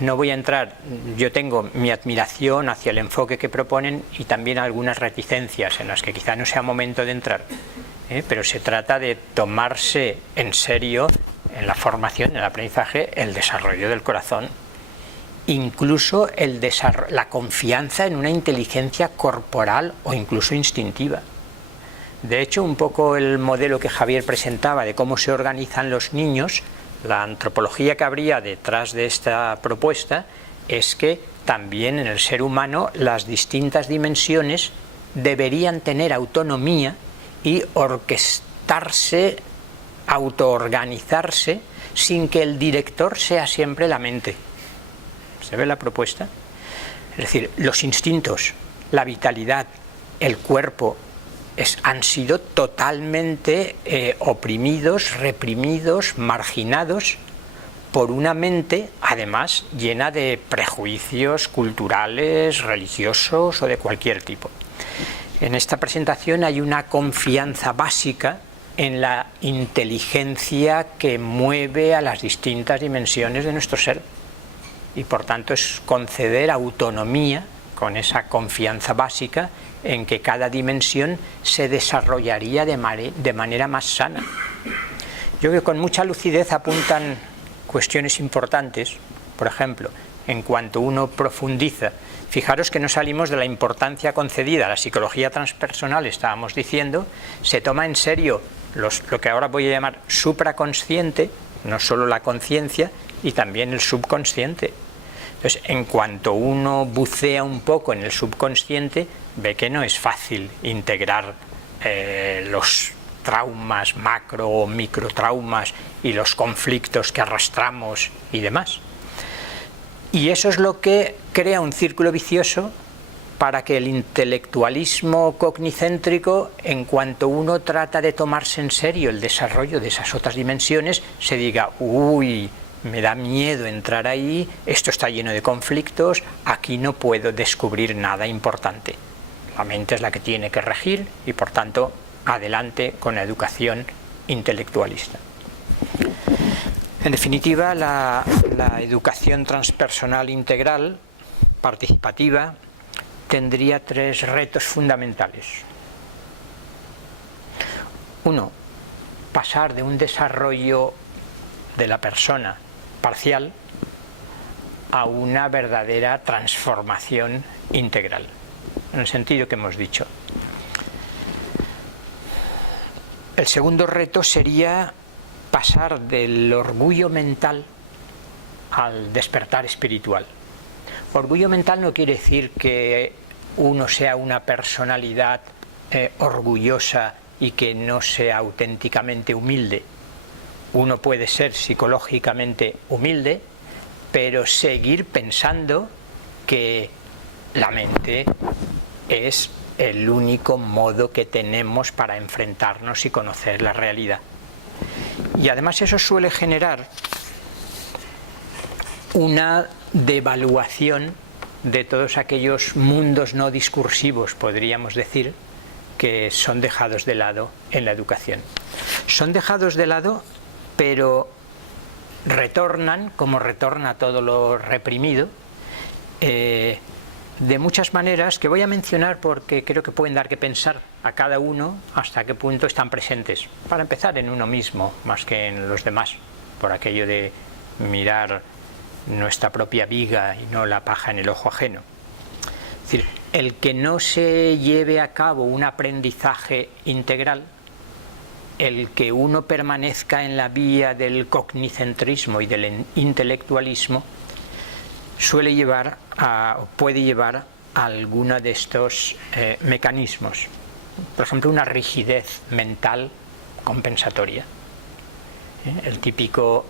No voy a entrar, yo tengo mi admiración hacia el enfoque que proponen y también algunas reticencias en las que quizá no sea momento de entrar, pero se trata de tomarse en serio en la formación, en el aprendizaje, el desarrollo del corazón, incluso la confianza en una inteligencia corporal o incluso instintiva. De hecho, un poco el modelo que Javier presentaba de cómo se organizan los niños, la antropología que habría detrás de esta propuesta es que también en el ser humano las distintas dimensiones deberían tener autonomía y orquestarse, autoorganizarse, sin que el director sea siempre la mente. ¿Se ve la propuesta? Es decir, los instintos, la vitalidad, el cuerpo, han sido totalmente oprimidos, reprimidos, marginados por una mente, además, llena de prejuicios culturales, religiosos o de cualquier tipo. En esta presentación hay una confianza básica en la inteligencia que mueve a las distintas dimensiones de nuestro ser y por tanto es conceder autonomía con esa confianza básica en que cada dimensión se desarrollaría de manera más sana. Yo creo que con mucha lucidez apuntan cuestiones importantes, por ejemplo, en cuanto uno profundiza. Fijaros que no salimos de la importancia concedida a la psicología transpersonal, estábamos diciendo, se toma en serio lo que ahora voy a llamar supraconsciente, no solo la conciencia, y también el subconsciente. Entonces, en cuanto uno bucea un poco en el subconsciente, ve que no es fácil integrar los traumas, macro o microtraumas y los conflictos que arrastramos y demás. Y eso es lo que crea un círculo vicioso para que el intelectualismo cognicéntrico, en cuanto uno trata de tomarse en serio el desarrollo de esas otras dimensiones, se diga, uy, me da miedo entrar ahí, esto está lleno de conflictos, aquí no puedo descubrir nada importante. La mente es la que tiene que regir y por tanto adelante con la educación intelectualista. En definitiva, la educación transpersonal integral, participativa, tendría tres retos fundamentales. Uno, pasar de un desarrollo de la persona parcial a una verdadera transformación integral, en el sentido que hemos dicho. El segundo reto sería pasar del orgullo mental al despertar espiritual. Orgullo mental no quiere decir que uno sea una personalidad orgullosa y que no sea auténticamente humilde. Uno puede ser psicológicamente humilde, pero seguir pensando que la mente es el único modo que tenemos para enfrentarnos y conocer la realidad. Y además eso suele generar una devaluación de todos aquellos mundos no discursivos, podríamos decir, que son dejados de lado en la educación. Son dejados de lado, pero retornan, como retorna todo lo reprimido, de muchas maneras que voy a mencionar porque creo que pueden dar que pensar a cada uno hasta qué punto están presentes. Para empezar, en uno mismo, más que en los demás, por aquello de mirar nuestra propia viga y no la paja en el ojo ajeno. Es decir, el que no se lleve a cabo un aprendizaje integral, el que uno permanezca en la vía del cognicentrismo y del intelectualismo, puede llevar a alguno de estos mecanismos. Por ejemplo, una rigidez mental compensatoria. El típico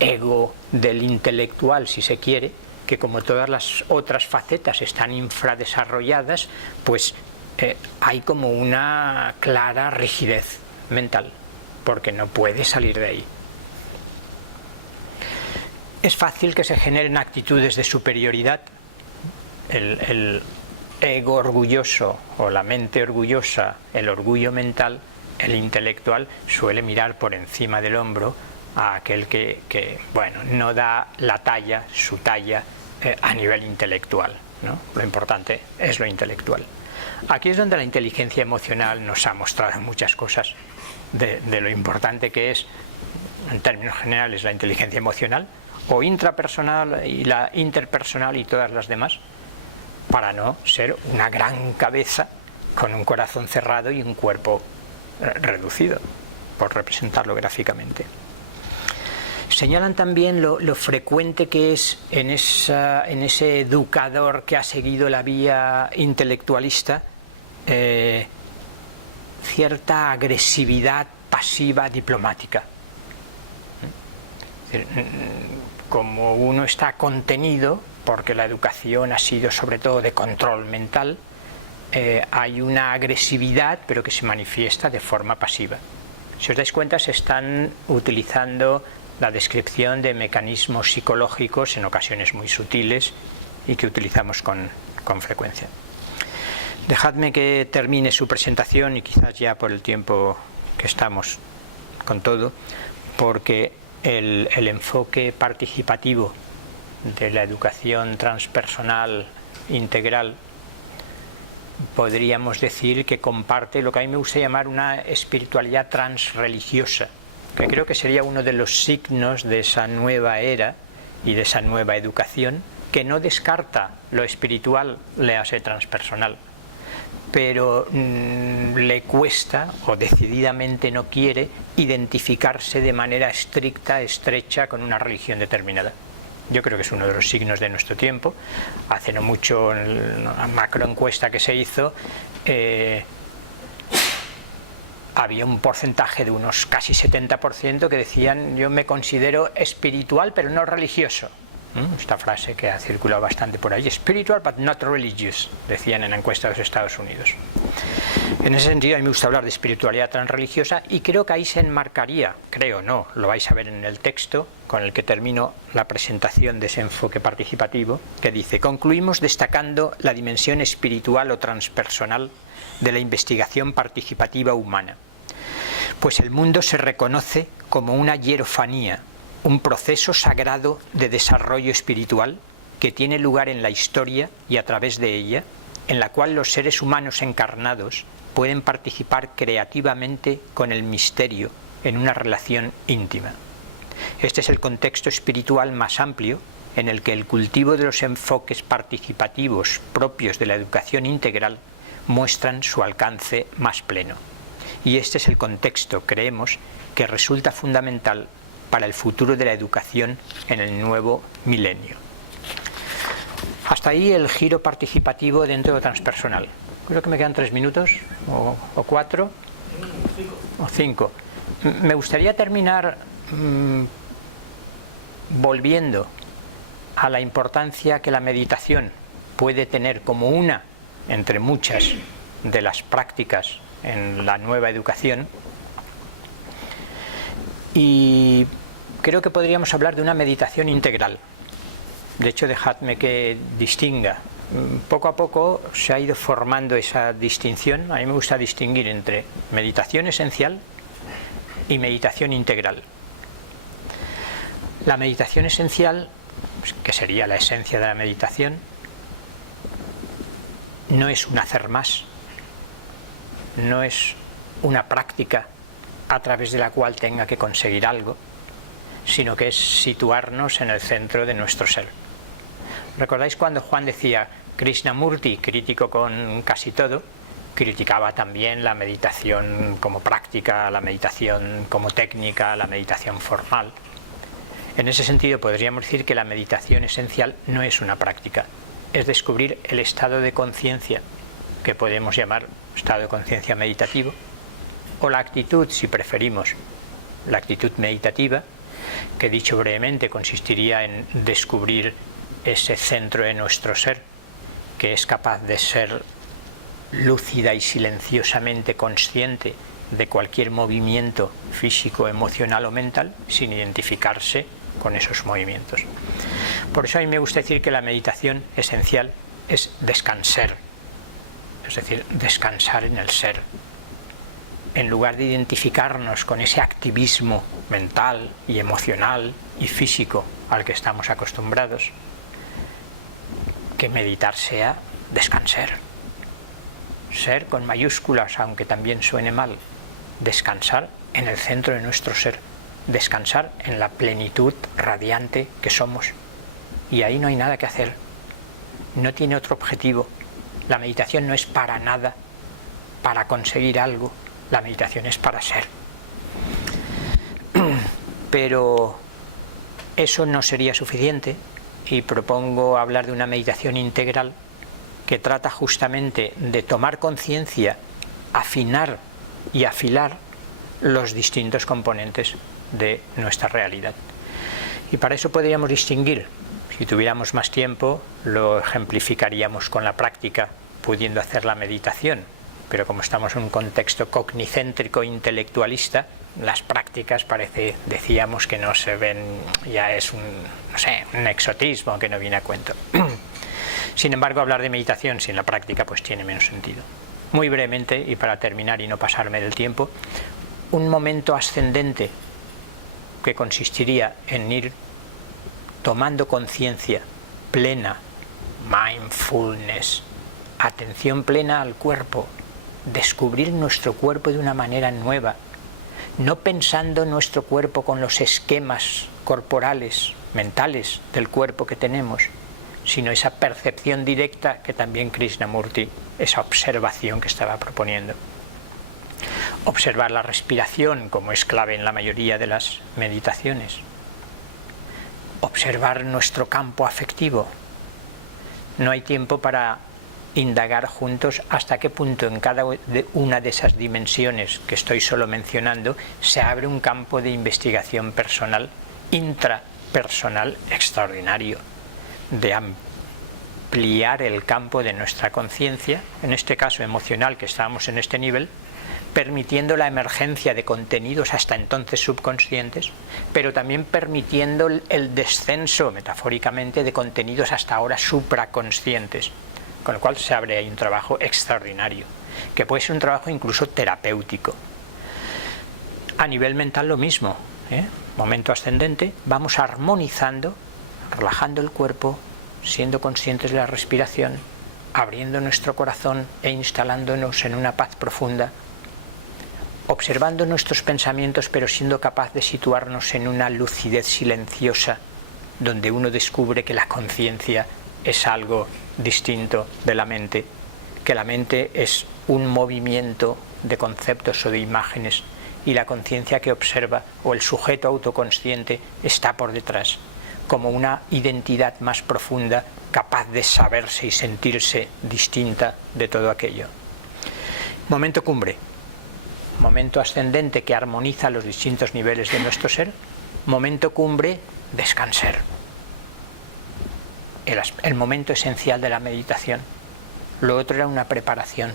ego del intelectual, si se quiere, que como todas las otras facetas están infradesarrolladas, pues hay como una clara rigidez mental, porque no puede salir de ahí. Es fácil que se generen actitudes de superioridad. El ego orgulloso o la mente orgullosa, el orgullo mental, el intelectual, suele mirar por encima del hombro a aquel que bueno, no da la talla, su talla a nivel intelectual, ¿no? Lo importante es lo intelectual. Aquí es donde la inteligencia emocional nos ha mostrado muchas cosas de lo importante que es, en términos generales, la inteligencia emocional, o intrapersonal y la interpersonal y todas las demás, para no ser una gran cabeza con un corazón cerrado y un cuerpo reducido, por representarlo gráficamente. Señalan también lo frecuente que es en ese educador que ha seguido la vía intelectualista cierta agresividad pasiva diplomática. Es decir, como uno está contenido, porque la educación ha sido sobre todo de control mental, hay una agresividad, pero que se manifiesta de forma pasiva. Si os dais cuenta, se están utilizando la descripción de mecanismos psicológicos en ocasiones muy sutiles y que utilizamos con frecuencia. Dejadme que termine su presentación y quizás ya por el tiempo que estamos con todo, porque el enfoque participativo de la educación transpersonal integral podríamos decir que comparte lo que a mí me gusta llamar una espiritualidad transreligiosa, que creo que sería uno de los signos de esa nueva era y de esa nueva educación, que no descarta lo espiritual, léase transpersonal, pero le cuesta, o decididamente no quiere, identificarse de manera estricta, estrecha, con una religión determinada. Yo creo que es uno de los signos de nuestro tiempo. Hace no mucho, en la macroencuesta que se hizo, había un porcentaje de unos casi 70% que decían: yo me considero espiritual pero no religioso. Esta frase que ha circulado bastante por ahí, spiritual but not religious, decían en la encuesta de los Estados Unidos. En ese sentido, a mí me gusta hablar de espiritualidad transreligiosa, y creo que ahí se enmarcaría, creo no, lo vais a ver en el texto con el que termino la presentación de ese enfoque participativo, que dice: concluimos destacando la dimensión espiritual o transpersonal de la investigación participativa humana, pues el mundo se reconoce como una hierofanía, un proceso sagrado de desarrollo espiritual que tiene lugar en la historia y a través de ella, en la cual los seres humanos encarnados pueden participar creativamente con el misterio en una relación íntima. Este es el contexto espiritual más amplio en el que el cultivo de los enfoques participativos propios de la educación integral muestran su alcance más pleno. Y este es el contexto, creemos, que resulta fundamental para el futuro de la educación en el nuevo milenio. Hasta ahí el giro participativo dentro de lo transpersonal. Creo que me quedan 3 minutos, o 4, o 5. Me gustaría terminar volviendo a la importancia que la meditación puede tener como una entre muchas de las prácticas en la nueva educación. Y creo que podríamos hablar de una meditación integral. De hecho, dejadme que distinga. Poco a poco se ha ido formando esa distinción. A mí me gusta distinguir entre meditación esencial y meditación integral. La meditación esencial, que sería la esencia de la meditación, no es un hacer más, no es una práctica a través de la cual tenga que conseguir algo, sino que es situarnos en el centro de nuestro ser. ¿Recordáis cuando Juan decía Krishnamurti, crítico con casi todo, criticaba también la meditación como práctica, la meditación como técnica, la meditación formal? En ese sentido podríamos decir que la meditación esencial no es una práctica, es descubrir el estado de conciencia que podemos llamar estado de conciencia meditativo, o la actitud, si preferimos, la actitud meditativa, que dicho brevemente consistiría en descubrir ese centro de nuestro ser que es capaz de ser lúcida y silenciosamente consciente de cualquier movimiento físico, emocional o mental, sin identificarse con esos movimientos. Por eso a mí me gusta decir que la meditación esencial es descansar, es decir, descansar en el ser, en lugar de identificarnos con ese activismo mental y emocional y físico al que estamos acostumbrados, que meditar sea descansar. Ser con mayúsculas, aunque también suene mal, descansar en el centro de nuestro ser, descansar en la plenitud radiante que somos. Y ahí no hay nada que hacer, no tiene otro objetivo. La meditación no es para nada, para conseguir algo, la meditación es para ser. Pero eso no sería suficiente y propongo hablar de una meditación integral que trata justamente de tomar conciencia, afinar y afilar los distintos componentes de nuestra realidad. Y para eso podríamos distinguir, si tuviéramos más tiempo, lo ejemplificaríamos con la práctica, pudiendo hacer la meditación, pero como estamos en un contexto cognicéntrico intelectualista, las prácticas decíamos que no se ven, ya es un exotismo que no viene a cuento. Sin embargo, hablar de meditación sin la práctica pues tiene menos sentido. Muy brevemente, y para terminar y no pasarme del tiempo, un momento ascendente que consistiría en ir tomando conciencia plena, mindfulness, atención plena al cuerpo, descubrir nuestro cuerpo de una manera nueva, no pensando nuestro cuerpo con los esquemas corporales, mentales del cuerpo que tenemos, sino esa percepción directa que también Krishnamurti, esa observación que estaba proponiendo. Observar la respiración, como es clave en la mayoría de las meditaciones. Observar nuestro campo afectivo. No hay tiempo para indagar juntos hasta qué punto en cada una de esas dimensiones que estoy solo mencionando se abre un campo de investigación personal, intrapersonal extraordinario, de ampliar el campo de nuestra conciencia, en este caso emocional, que estábamos en este nivel, permitiendo la emergencia de contenidos hasta entonces subconscientes, pero también permitiendo el descenso, metafóricamente, de contenidos hasta ahora supraconscientes, con lo cual se abre ahí un trabajo extraordinario, que puede ser un trabajo incluso terapéutico. A nivel mental lo mismo, momento ascendente, vamos armonizando, relajando el cuerpo, siendo conscientes de la respiración, abriendo nuestro corazón e instalándonos en una paz profunda, observando nuestros pensamientos pero siendo capaz de situarnos en una lucidez silenciosa, donde uno descubre que la conciencia es algo distinto de la mente, que la mente es un movimiento de conceptos o de imágenes y la conciencia que observa o el sujeto autoconsciente está por detrás, como una identidad más profunda, capaz de saberse y sentirse distinta de todo aquello. Momento cumbre, momento ascendente que armoniza los distintos niveles de nuestro ser, momento cumbre, descansar. El momento esencial de la meditación. Lo otro era una preparación.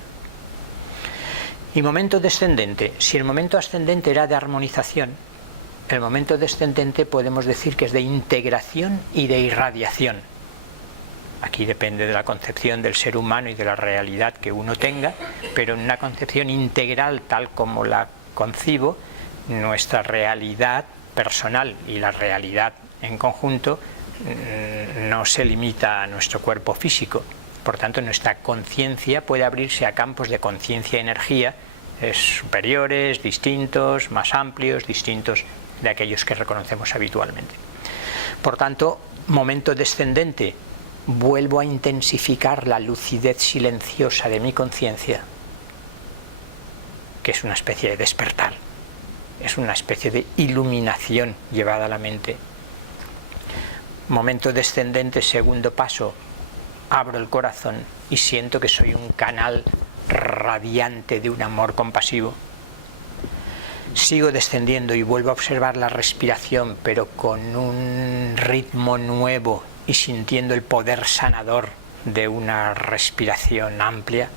Y momento descendente. Si el momento ascendente era de armonización, el momento descendente podemos decir que es de integración y de irradiación. Aquí depende de la concepción del ser humano y de la realidad que uno tenga, pero en una concepción integral tal como la concibo, nuestra realidad personal y la realidad en conjunto no se limita a nuestro cuerpo físico. Por tanto, nuestra conciencia puede abrirse a campos de conciencia y energía superiores, distintos, más amplios, distintos de aquellos que reconocemos habitualmente. Por tanto, momento descendente, vuelvo a intensificar la lucidez silenciosa de mi conciencia, que es una especie de despertar, es una especie de iluminación llevada a la mente. Momento descendente, segundo paso, abro el corazón y siento que soy un canal radiante de un amor compasivo. Sigo descendiendo y vuelvo a observar la respiración, pero con un ritmo nuevo y sintiendo el poder sanador de una respiración amplia,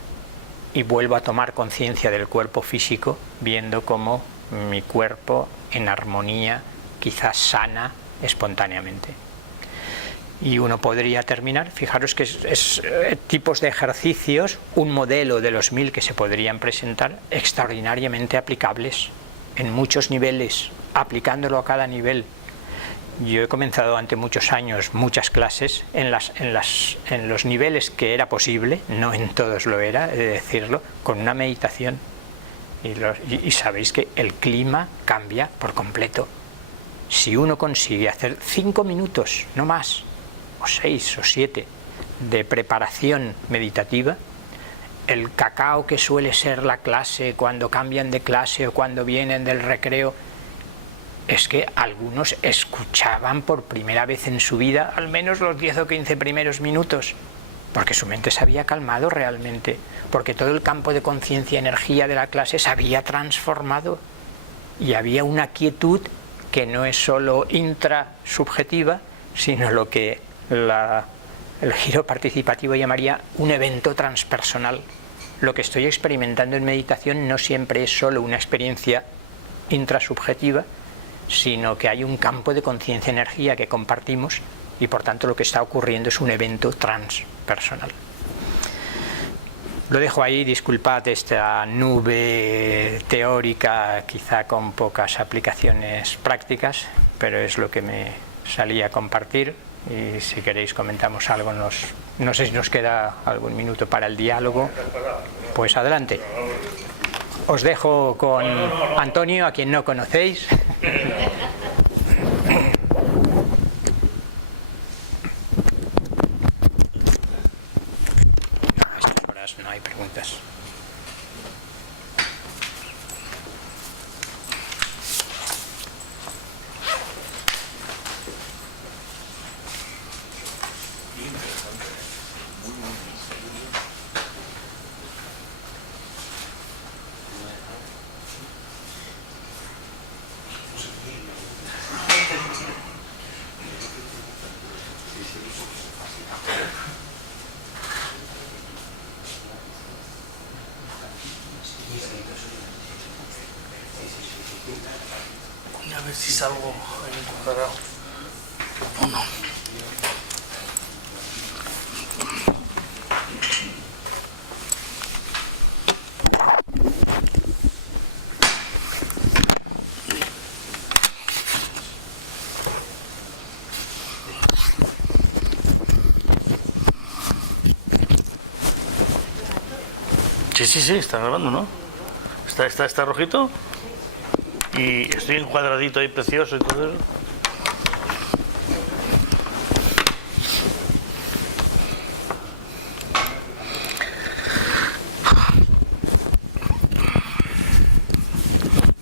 y vuelvo a tomar conciencia del cuerpo físico, viendo cómo mi cuerpo en armonía, quizás sana espontáneamente. Y uno podría terminar, fijaros que es tipos de ejercicios, un modelo de los 1000 que se podrían presentar, extraordinariamente aplicables en muchos niveles, aplicándolo a cada nivel. Yo he comenzado ante muchos años muchas clases en los niveles que era posible, no en todos lo era, he de decirlo, con una meditación. Y sabéis que el clima cambia por completo. Si uno consigue hacer 5 minutos, no más, o 6 o 7, de preparación meditativa, el cacao que suele ser la clase cuando cambian de clase o cuando vienen del recreo, es que algunos escuchaban por primera vez en su vida al menos los 10 o 15 primeros minutos, porque su mente se había calmado realmente, porque todo el campo de conciencia y energía de la clase se había transformado y había una quietud que no es solo intrasubjetiva, sino lo que el giro participativo llamaría un evento transpersonal. Lo que estoy experimentando en meditación no siempre es solo una experiencia intrasubjetiva, sino que hay un campo de conciencia-energía que compartimos y por tanto lo que está ocurriendo es un evento transpersonal. Lo dejo ahí, disculpad esta nube teórica quizá con pocas aplicaciones prácticas, pero es lo que me salía a compartir y si queréis comentamos algo, no sé si nos queda algún minuto para el diálogo, pues adelante. Os dejo con Antonio, a quien no conocéis. A estas horas no hay preguntas. A ver si salgo ahí encuadrado o no. Sí, está grabando, ¿no? Está rojito. Y estoy encuadradito ahí, precioso y todo eso.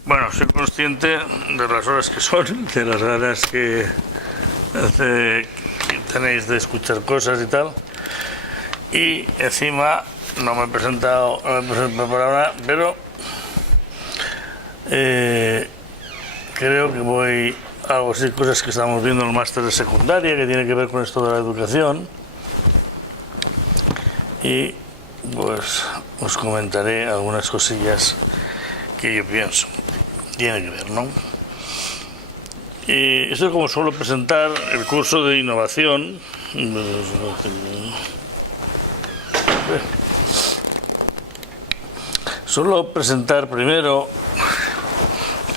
Bueno, soy consciente de las horas que son, de las ganas que tenéis de escuchar cosas y tal. Y encima no me he presentado por ahora, pero creo que voy a algo así, cosas que estamos viendo en el máster de secundaria, que tiene que ver con esto de la educación. Y pues os comentaré algunas cosillas que yo pienso. Tiene que ver, ¿no? Esto es como suelo presentar el curso de innovación. Suelo presentar primero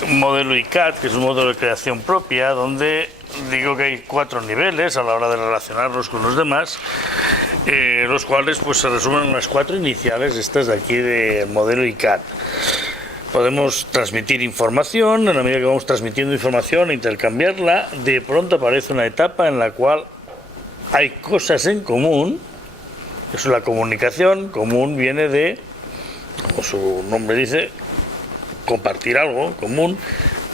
un modelo ICAT, que es un modelo de creación propia, donde digo que hay 4 niveles a la hora de relacionarnos con los demás, los cuales pues se resumen en las 4 iniciales estas de aquí del modelo ICAT. Podemos transmitir información, en la medida que vamos transmitiendo información e intercambiarla, de pronto aparece una etapa en la cual hay cosas en común. Eso es la comunicación. Común viene de, como su nombre dice, compartir algo común.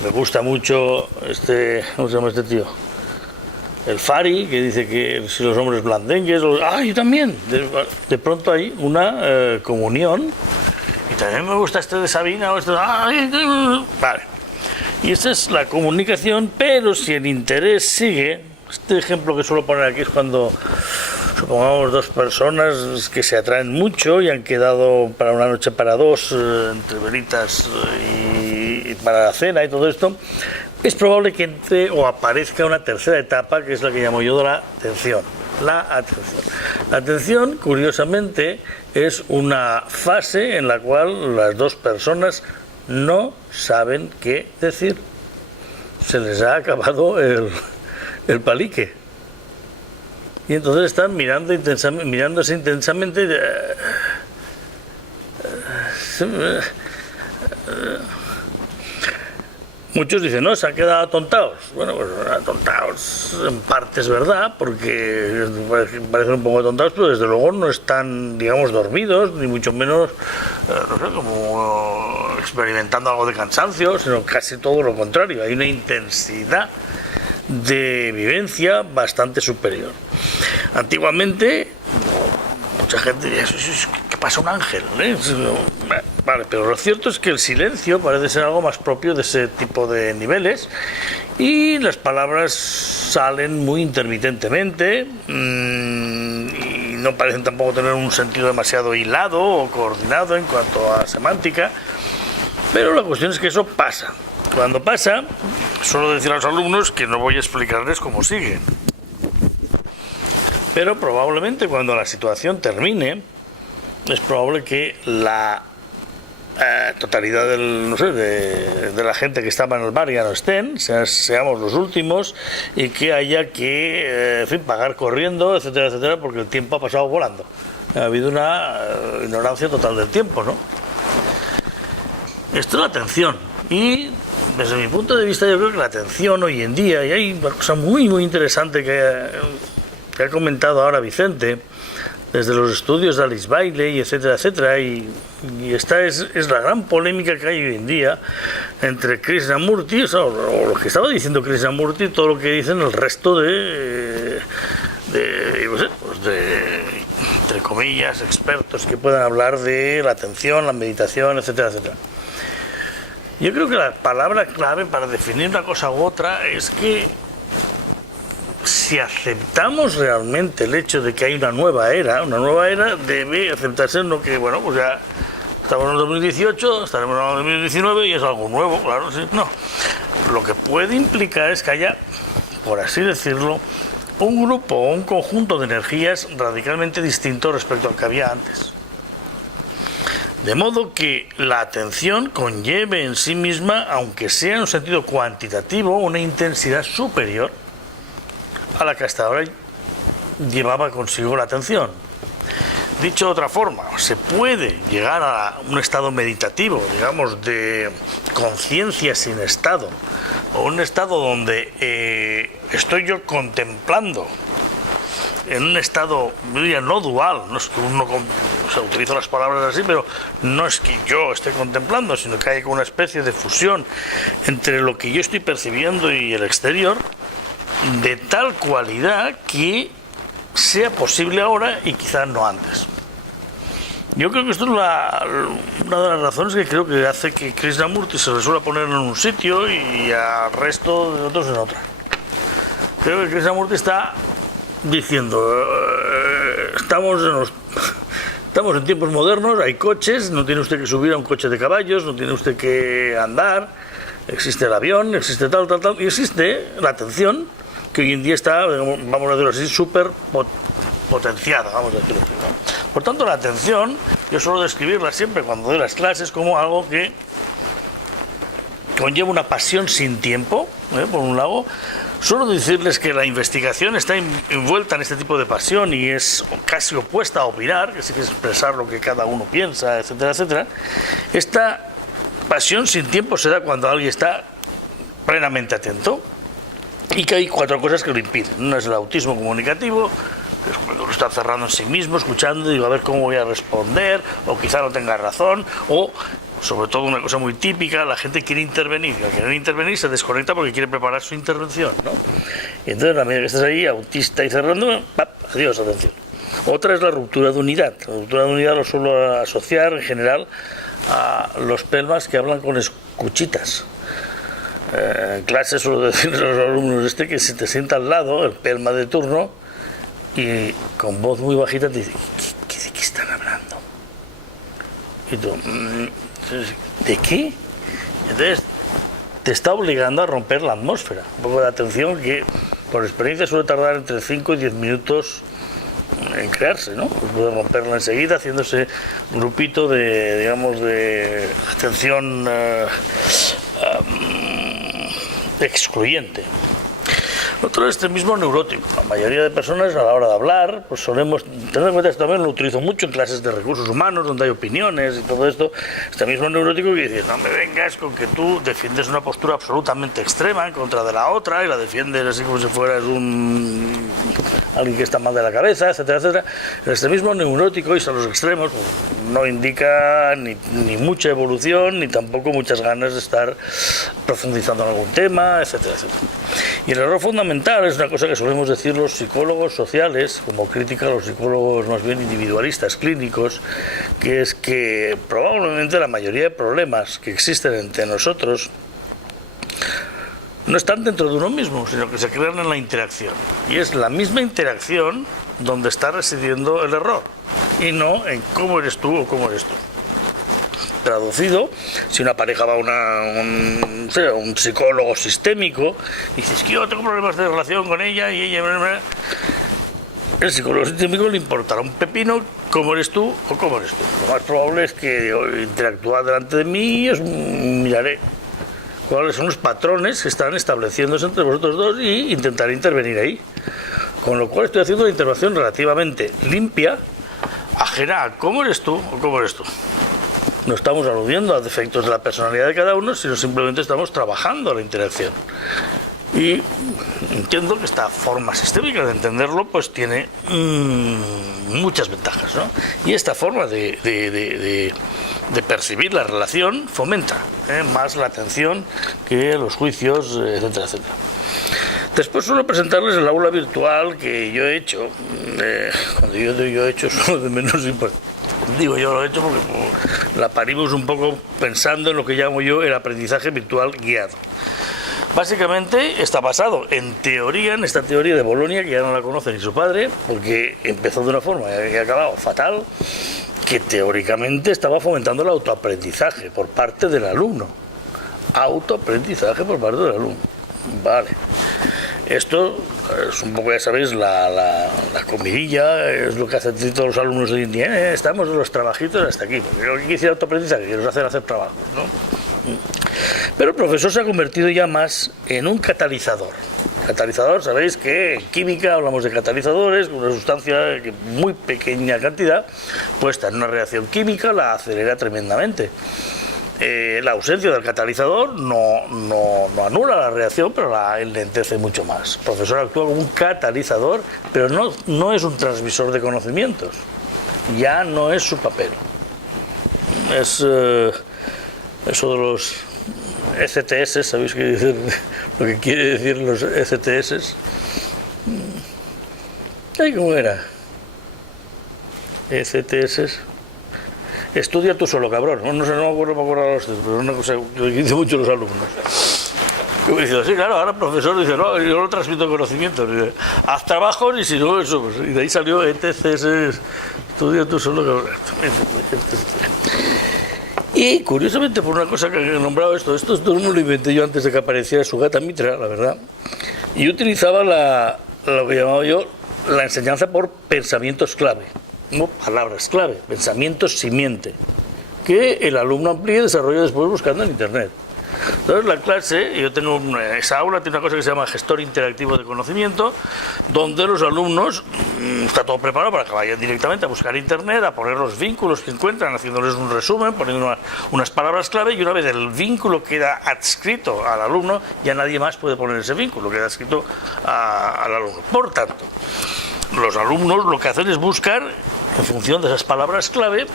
Me gusta mucho ¿cómo se llama este tío? El Fari, que dice que si los hombres blandengues, yo también. De pronto hay una comunión. Y también me gusta este de Sabina o vale. Y esa es la comunicación, pero si el interés sigue, este ejemplo que suelo poner aquí es cuando supongamos 2 personas que se atraen mucho y han quedado para una noche para 2 entre velitas y para la cena y todo esto, es probable que entre o aparezca una tercera etapa, que es la que llamo yo de la atención. La atención. La atención, curiosamente, es una fase en la cual las dos personas no saben qué decir. Se les ha acabado el palique. Y entonces están mirándose intensamente. Muchos dicen, no, se han quedado atontados. Bueno, pues atontados en parte es verdad, porque parecen un poco atontados, pero desde luego no están, digamos, dormidos, ni mucho menos, no sé, como experimentando algo de cansancio, sino casi todo lo contrario. Hay una intensidad de vivencia bastante superior. Antiguamente, mucha gente dice, ¿qué pasa un ángel? Vale, pero lo cierto es que el silencio parece ser algo más propio de ese tipo de niveles y las palabras salen muy intermitentemente y no parecen tampoco tener un sentido demasiado hilado o coordinado en cuanto a semántica, pero la cuestión es que eso pasa. Cuando pasa, suelo decir a los alumnos que no voy a explicarles cómo sigue. Pero probablemente cuando la situación termine, es probable que la totalidad de la gente que estaba en el bar ya no estén, seamos los últimos y que haya que en fin, pagar corriendo, etcétera, etcétera, porque el tiempo ha pasado volando. Ha habido una ignorancia total del tiempo, ¿no? Esto es la atención. Y desde mi punto de vista yo creo que la atención hoy en día, y hay una cosa muy muy interesante que ha comentado ahora Vicente, desde los estudios de Alice Bailey, etcétera, etcétera, y esta es la gran polémica que hay hoy en día entre Krishnamurti, o lo que estaba diciendo Krishnamurti, y todo lo que dicen el resto de entre comillas, expertos que puedan hablar de la atención, la meditación, etcétera, etcétera. Yo creo que la palabra clave para definir una cosa u otra es que si aceptamos realmente el hecho de que hay una nueva era debe aceptarse en lo que, bueno, pues ya estamos en el 2018, estaremos en el 2019 y es algo nuevo, claro, sí, no. Lo que puede implicar es que haya, por así decirlo, un grupo o un conjunto de energías radicalmente distinto respecto al que había antes. De modo que la atención conlleve en sí misma, aunque sea en un sentido cuantitativo, una intensidad superior a la que hasta ahora llevaba consigo la atención. Dicho de otra forma, se puede llegar a un estado meditativo, digamos, de conciencia sin estado, o un estado donde estoy yo contemplando, en un estado, yo diría, no dual, no es que uno utiliza las palabras así, pero no es que yo esté contemplando, sino que hay una especie de fusión entre lo que yo estoy percibiendo y el exterior, de tal cualidad que sea posible ahora y quizás no antes. Yo creo que esto es una de las razones que creo que hace que Krishnamurti se resuelva poner en un sitio y al resto de otros en otra. Creo que Krishnamurti está diciendo, estamos en tiempos modernos, hay coches, no tiene usted que subir a un coche de caballos, no tiene usted que andar, existe el avión, existe tal, y existe la atención, que hoy en día está, vamos a decirlo así, súper potenciada, vamos a decirlo así, ¿no? Por tanto, la atención, yo suelo describirla siempre cuando doy las clases como algo que conlleva una pasión sin tiempo, por un lado. Suelo decirles que la investigación está envuelta en este tipo de pasión y es casi opuesta a opinar, que sí que es expresar lo que cada uno piensa, etcétera, etcétera. Esta pasión sin tiempo se da cuando alguien está plenamente atento y que hay cuatro cosas que lo impiden. Una es el autismo comunicativo, que es cuando uno está cerrando en sí mismo, escuchando, digo, a ver cómo voy a responder, o quizá no tenga razón, o sobre todo una cosa muy típica, la gente quiere intervenir, y al querer intervenir se desconecta porque quiere preparar su intervención, ¿no? Y entonces, a medida que estás ahí, autista y cerrando, ¡pap!, adiós, atención. Otra es la ruptura de unidad. La ruptura de unidad lo suelo asociar en general a los pelmas que hablan con escuchitas. En clase suelo decirles a los alumnos que si te sienta al lado, el pelma de turno, y con voz muy bajita te dice, ¿de qué están hablando? Y tú, ¿de qué? Entonces, te está obligando a romper la atmósfera. Un poco de atención que por experiencia suele tardar entre 5 y 10 minutos en crearse, ¿no? Pues puede romperla enseguida haciéndose un grupito de, digamos, de atención excluyente. Otro extremismo neurótico. La mayoría de personas a la hora de hablar, pues solemos tener en cuenta esto también, lo utilizo mucho en clases de recursos humanos, donde hay opiniones y todo esto. Extremismo neurótico que dice, no me vengas con que tú defiendes una postura absolutamente extrema en contra de la otra y la defiendes así como si fueras alguien que está mal de la cabeza, etcétera, etcétera. El extremismo neurótico, y a los extremos, pues, no indica ni mucha evolución, ni tampoco muchas ganas de estar profundizando en algún tema, etcétera, etcétera. Y el error fundamental es una cosa que solemos decir los psicólogos sociales, como crítica a los psicólogos más bien individualistas, clínicos, que es que probablemente la mayoría de problemas que existen entre nosotros no están dentro de uno mismo, sino que se crean en la interacción. Y es la misma interacción donde está residiendo el error, y no en cómo eres tú o cómo eres tú. Traducido, si una pareja va a un psicólogo sistémico y dices que yo tengo problemas de relación con ella y ella... El psicólogo sistémico le importará un pepino cómo eres tú o cómo eres tú. Lo más probable es que interactúa delante de mí y os miraré cuáles son los patrones que están estableciéndose entre vosotros dos y intentaré intervenir ahí. Con lo cual estoy haciendo una intervención relativamente limpia, ajena a cómo eres tú o cómo eres tú. No estamos aludiendo a defectos de la personalidad de cada uno, sino simplemente estamos trabajando la interacción. Y entiendo que esta forma sistémica de entenderlo pues tiene muchas ventajas, ¿no? Y esta forma de percibir la relación fomenta más la atención que los juicios, etcétera, etcétera. Después suelo presentarles el aula virtual que yo he hecho. Cuando yo he hecho solo de menos importancia. Digo, yo lo he hecho porque la parimos un poco pensando en lo que llamo yo el aprendizaje virtual guiado. Básicamente está basado en teoría, en esta teoría de Bolonia, que ya no la conoce ni su padre, porque empezó de una forma y ha acabado fatal, que teóricamente estaba fomentando el autoaprendizaje por parte del alumno. Autoaprendizaje por parte del alumno. Vale. Esto es un poco, ya sabéis, la comidilla, es lo que hacen todos los alumnos de hoy en día. Estamos los trabajitos hasta aquí, porque lo que quisiera autoaprendizaje, que nos hacer trabajos, ¿no? Pero el profesor se ha convertido ya más en un catalizador. Catalizador, sabéis que en química hablamos de catalizadores, una sustancia que en muy pequeña cantidad, puesta en una reacción química, la acelera tremendamente. La ausencia del catalizador no anula la reacción, pero la enlentece mucho más. El profesor actúa como un catalizador, pero no es un transmisor de conocimientos. Ya no es su papel. Es eso de los ECTS, ¿sabéis qué dicen? Lo que quiere decir los ECTS? ¿Cómo era? ECTS. Estudia tú solo, cabrón. No sé, no me acuerdo los títulos, pero es una cosa que dicen mucho los alumnos. Yo he dicho, sí, claro, ahora el profesor dice, no, yo no transmito conocimiento. Haz trabajos y si no, eso. Pues, y de ahí salió ETCS, estudia tú solo, cabrón. Y curiosamente, por una cosa que he nombrado esto todo lo inventé yo antes de que apareciera Sugata Mitra, la verdad. Y yo utilizaba lo que llamaba yo la enseñanza por pensamientos clave. No palabras clave, pensamientos simiente, que el alumno amplía y desarrolla después buscando en internet. Entonces la clase, yo tengo esa aula tiene una cosa que se llama gestor interactivo de conocimiento, donde los alumnos está todo preparado para que vayan directamente a buscar internet, a poner los vínculos que encuentran, haciéndoles un resumen, poniendo unas palabras clave, y una vez el vínculo queda adscrito al alumno, ya nadie más puede poner ese vínculo, queda adscrito al alumno. Por tanto, los alumnos lo que hacen es buscar, en función de esas palabras clave,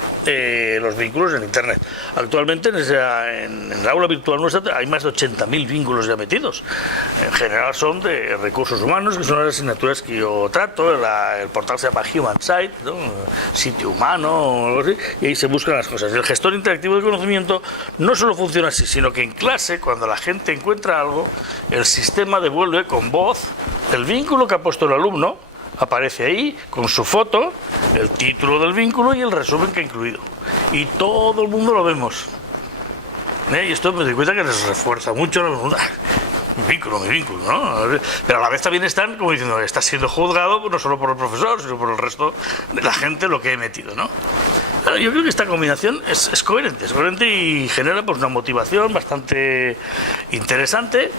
los vínculos en internet. Actualmente en el aula virtual nuestra hay más de 80.000 vínculos ya metidos. En general son de recursos humanos, que son las asignaturas que yo trato. El portal se llama Human Site, ¿no? Sitio humano, o algo así, y ahí se buscan las cosas. El gestor interactivo de conocimiento no solo funciona así, sino que en clase, cuando la gente encuentra algo, el sistema devuelve con voz el vínculo que ha puesto el alumno. Aparece ahí con su foto, el título del vínculo y el resumen que ha incluido. Y todo el mundo lo vemos. Y esto me doy cuenta que les refuerza mucho la pregunta. Mi vínculo, ¿no? Pero a la vez también están como diciendo, está siendo juzgado no solo por el profesor, sino por el resto de la gente lo que he metido, ¿no? Pero yo creo que esta combinación es coherente y genera pues una motivación bastante interesante.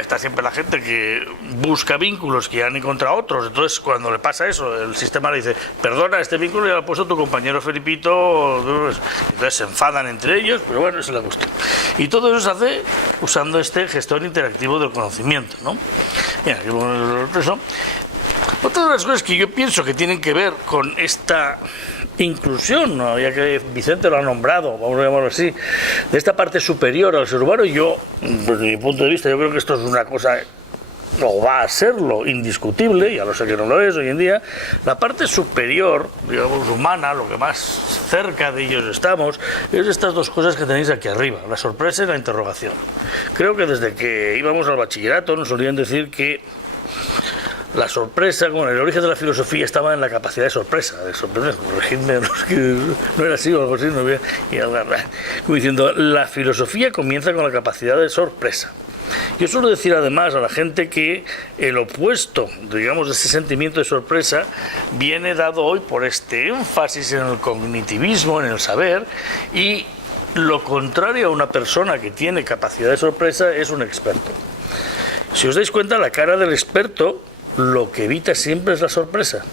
Está siempre la gente que busca vínculos que han encontrado otros, entonces cuando le pasa eso, el sistema le dice, perdona, este vínculo ya lo ha puesto tu compañero Felipito, entonces se enfadan entre ellos, pero bueno, esa es la cuestión. Y todo eso se hace usando este gestor interactivo del conocimiento, ¿no? Mira, aquí eso. Otra de las cosas que yo pienso que tienen que ver con esta inclusión, ¿no? Ya que Vicente lo ha nombrado, vamos a llamarlo así, de esta parte superior al ser humano, yo, desde mi punto de vista, yo creo que esto es una cosa, no va a serlo, indiscutible, ya lo sé que no lo es hoy en día, la parte superior, digamos, humana, lo que más cerca de ellos estamos, es estas dos cosas que tenéis aquí arriba, la sorpresa y la interrogación. Creo que desde que íbamos al bachillerato nos solían decir que la sorpresa, como el origen de la filosofía estaba en la capacidad de sorpresa, de sorprender, corregidme los que no era así o algo así, no había, como diciendo, la filosofía comienza con la capacidad de sorpresa. Yo suelo decir además a la gente que el opuesto, digamos, de ese sentimiento de sorpresa viene dado hoy por este énfasis en el cognitivismo, en el saber, y lo contrario a una persona que tiene capacidad de sorpresa es un experto. Si os dais cuenta, la cara del experto lo que evita siempre es la sorpresa.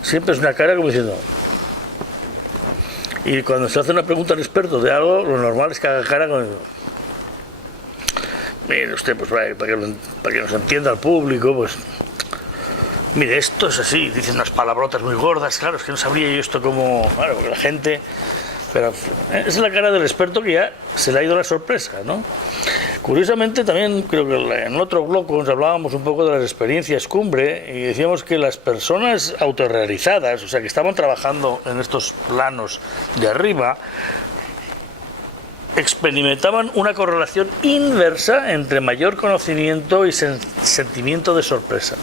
Siempre es una cara como diciendo... Y cuando se hace una pregunta al experto de algo, lo normal es que haga cara como... Mire usted, pues para que nos entienda el público, pues... Mire, esto es así, dicen unas palabrotas muy gordas, claro, es que no sabría yo esto como... Claro, porque la gente... Pero es la cara del experto que ya se le ha ido la sorpresa, ¿no? Curiosamente también creo que en otro blog nos hablábamos un poco de las experiencias cumbre y decíamos que las personas autorrealizadas, o sea que estaban trabajando en estos planos de arriba, experimentaban una correlación inversa entre mayor conocimiento y sentimiento de sorpresa.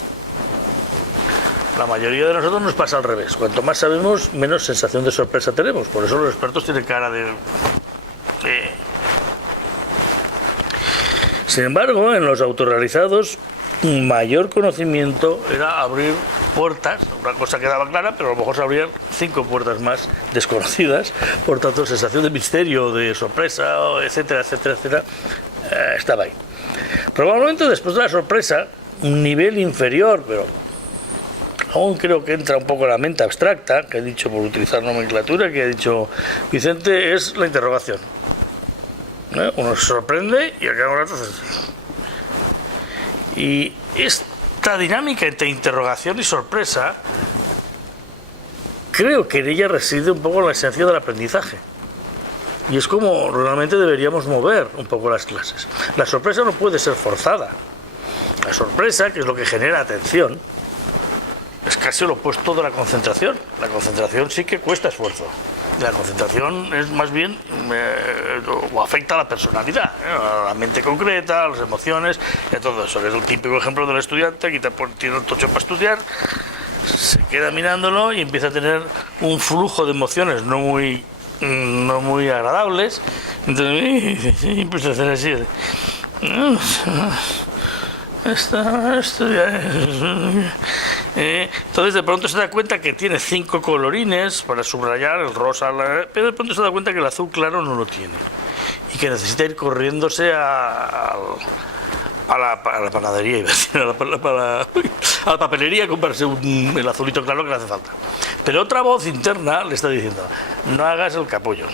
La mayoría de nosotros nos pasa al revés. Cuanto más sabemos, menos sensación de sorpresa tenemos. Por eso los expertos tienen cara de... Sin embargo, en los autorrealizados, mayor conocimiento era abrir puertas, una cosa quedaba clara, pero a lo mejor se abrían 5 puertas más desconocidas. Por tanto, sensación de misterio, de sorpresa, etcétera, etcétera, etcétera, estaba ahí. Probablemente después de la sorpresa, un nivel inferior, pero... aún creo que entra un poco la mente abstracta, que he dicho por utilizar nomenclatura, que ha dicho Vicente, es la interrogación. Uno se sorprende y acaba un rato. Y esta dinámica entre interrogación y sorpresa, creo que en ella reside un poco la esencia del aprendizaje. Y es como realmente deberíamos mover un poco las clases. La sorpresa no puede ser forzada. La sorpresa, que es lo que genera atención, es casi lo opuesto de la concentración. La concentración sí que cuesta esfuerzo. La concentración es más bien, o afecta a la personalidad, a la mente concreta, a las emociones y a todo eso. Es el típico ejemplo del estudiante que tiene el tocho para estudiar, se queda mirándolo y empieza a tener un flujo de emociones no muy agradables. Entonces empieza a hacer así. Entonces de pronto se da cuenta que tiene 5 colorines para subrayar, el rosa, pero de pronto se da cuenta que el azul claro no lo tiene y que necesita ir corriéndose a la panadería, iba a decir, a la papelería a comprarse el azulito claro que le hace falta. Pero otra voz interna le está diciendo, no hagas el capullo,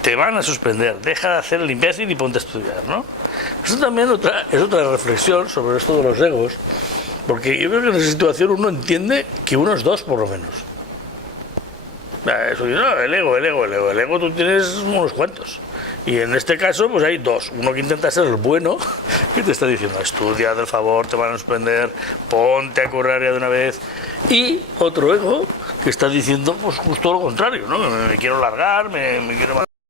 te van a suspender, deja de hacer el imbécil y ponte a estudiar, ¿no? Eso también es otra reflexión sobre esto de los egos, porque yo creo que en esa situación uno entiende que uno es 2 por lo menos. Eso, no, el ego tú tienes unos cuantos. Y en este caso pues hay 2, uno que intenta ser el bueno, que te está diciendo estudia, del favor, te van a suspender, ponte a currar ya de una vez, y otro ego que está diciendo pues justo lo contrario, ¿no? Me quiero largar, me quiero...